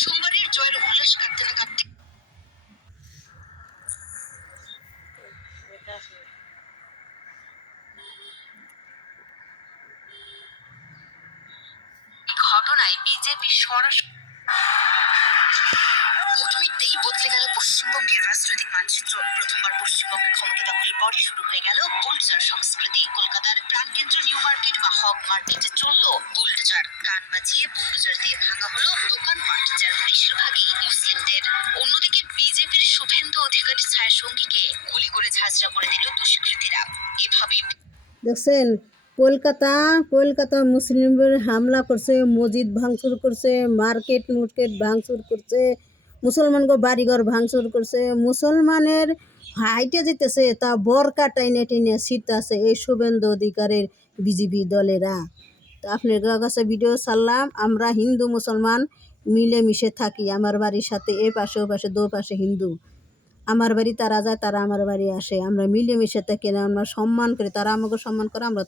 সোমবারের জয়ের উল্লাস কাটতে না কাটতে ঘটনায় বিজেপি সরাসরি ভোট মিটতেই বদলে গেল পশ্চিমবঙ্গের রাজনৈতিক মানচিত্র। প্রথমবার পশ্চিমবঙ্গে ক্ষমতা দখলের পরই শুরু হয়ে গেল বুলডোজার সংস্কৃতি। কলকাতার প্রাণকেন্দ্র নিউ মার্কেট বা হগ মার্কেটে চলল বুলডোজার। গান বাজিয়ে বুলডোজার দিয়ে ভাঙা হলো দোকানপাট, যার বেশিরভাগই মুসলিমদের। অন্যদিকে বিজেপির শুভেন্দু অধিকারী ছায়া সঙ্গীকে গুলি করে ঝাঁঝরা করে দিল দুষ্কৃতীরা। এভাবেই দেখছেন, কলকাতা মুসলিমদের হামলা করছে, মসজিদ ভাঙচুর করছে, মার্কেট ভাঙচুর করছে, মুসলমানকে বাড়িঘর ভাঙচুর করছে, মুসলমানের হাইটে যেতেছে তা বরকা টাইনে টেনে ছিটতেছে এই শুভেন্দু অধিকারের বিজেপি দলেরা। তো আপনার কাছে ভিডিও ছাড়লাম। আমরা হিন্দু মুসলমান মিলেমিশে থাকি। আমার বাড়ির সাথে এ পাশে ও পাশে দু পাশে হিন্দু। আমার বাড়ি তারা যায়, তারা আমার বাড়ি আসে। আমরা মিলেমিশে থাকি, আমরা সম্মান করি, তারা আমাকে সম্মান করে, আমরা